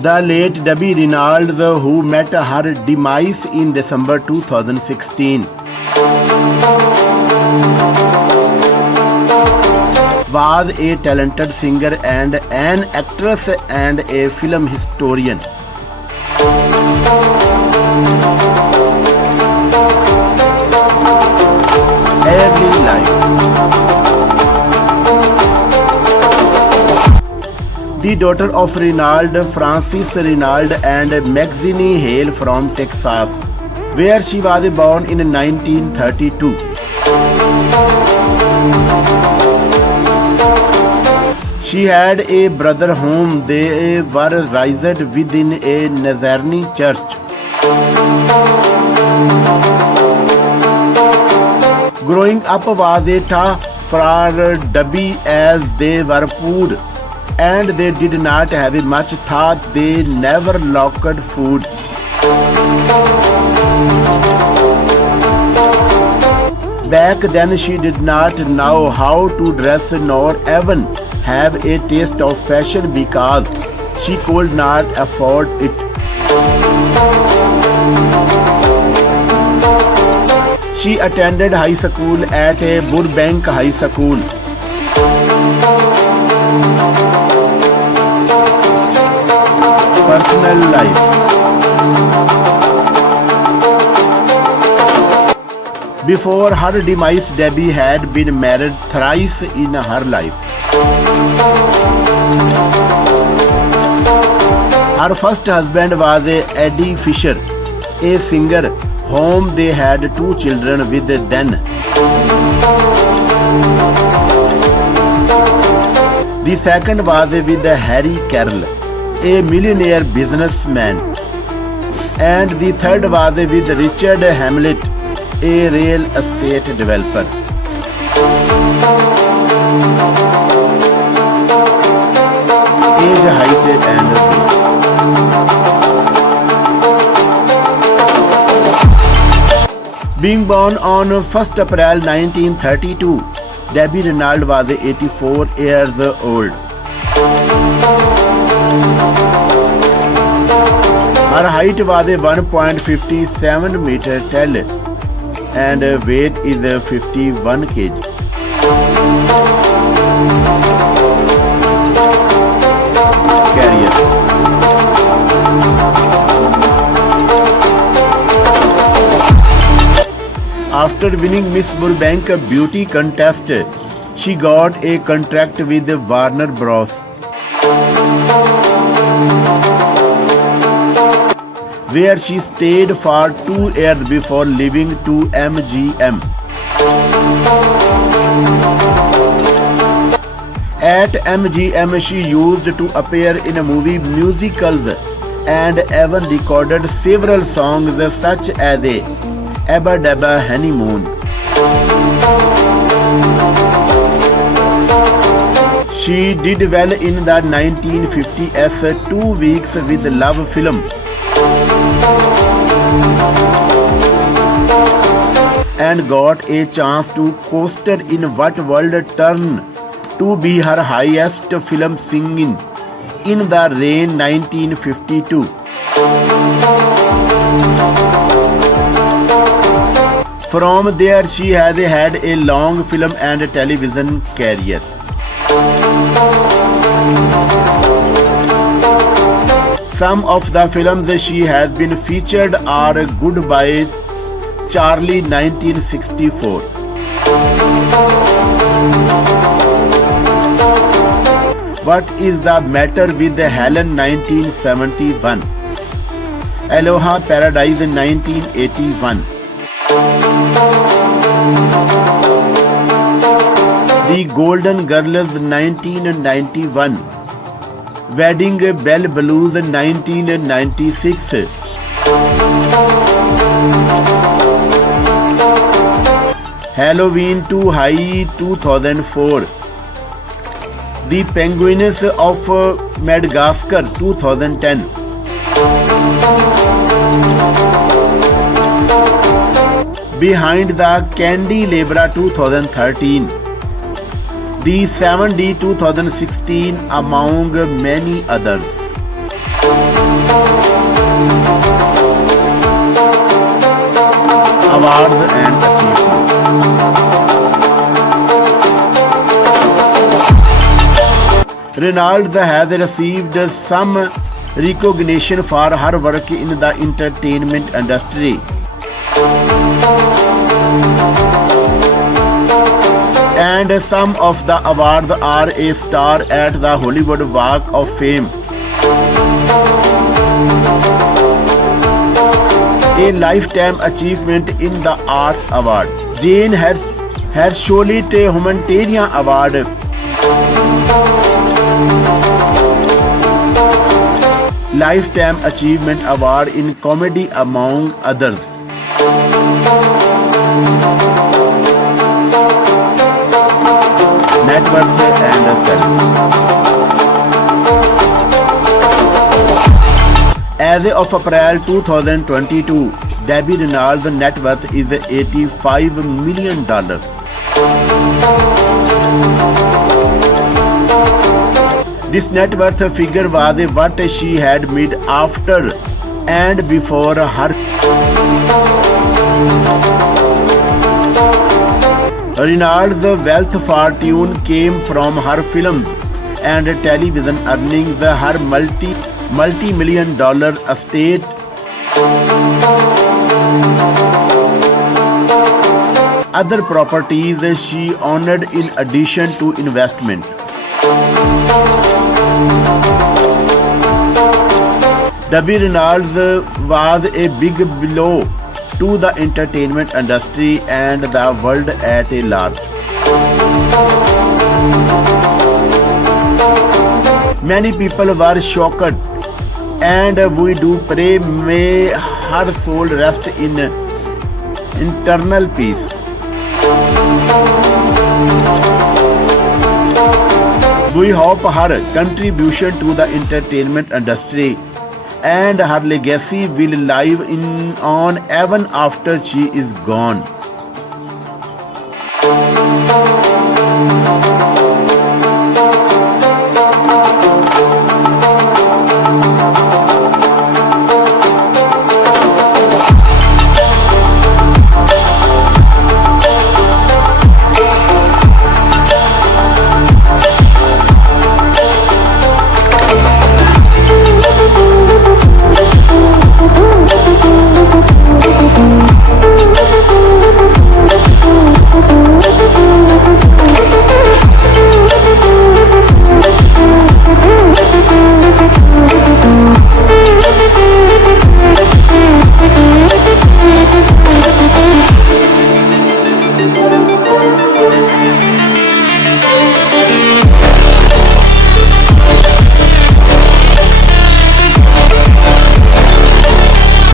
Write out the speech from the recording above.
The late Debbie Reynolds, who met her demise in December 2016, was a talented singer and an actress and a film historian. Early life. The daughter of Reynolds, Frances Reynolds and Maxene hail from Texas, where she was born in 1932. She had a brother whom they were raised within a Nazarene church. Growing up was a tough for Debbie as they were poor and they did not have much thought. They never locked food. Back then she did not know how to dress nor even have a taste of fashion because she could not afford it. She attended high school at a Burbank High School. Personal life. Before her demise, Debbie had been married thrice in her life. Her first husband was Eddie Fisher, a singer whom they had 2 children with then. The second was with Harry Karl, a millionaire businessman. And the third was with Richard Hamlett, a real estate developer. Age, height and weight. Being born on 1st April 1932, Debbie Reynolds was 84 years old. Her height was 1.57 meter tall and weight is 51 kg. Career. After winning Miss Burbank beauty contest, she got a contract with Warner Bros. where she stayed for 2 years before leaving to MGM. At MGM, she used to appear in movie musicals and even recorded several songs such as Abba Dabba Honeymoon. She did well in the 1950s 2 Weeks with Love film. And got a chance to co-star in what world turned to be her highest film, Singing in the Rain 1952. From there she has had a long film and television career. Some of the films she has been featured are Goodbye Charlie 1964, What is the Matter with Helen 1971, Aloha Paradise 1981, The Golden Girls 1991, Wedding Bell Blues 1996, Halloween Too High 2004, The Penguins of Madagascar 2010, Behind the Candelabra 2013, The 7D 2016, among many others. awards and achievements. Reynolds has received some recognition for her work in the entertainment industry. And some of the awards are a star at the Hollywood Walk of Fame, a Lifetime Achievement in the Arts Award, Jane Hersholit Humanitarian Award, Lifetime Achievement Award in Comedy, among others. Net worth and salary. As of April 2022, Debbie Reynolds' net worth is $85 million. This net worth figure was what she had made after and before her. Reynolds' wealth fortune came from her films and television earnings, her multi-million-dollar estate, other properties she owned in addition to investment. Debbie Reynolds was a big blow to the entertainment industry and the world at large. Many people were shocked, and we do pray may her soul rest in eternal peace. We hope her contribution to the entertainment industry and her legacy will live on even after she is gone.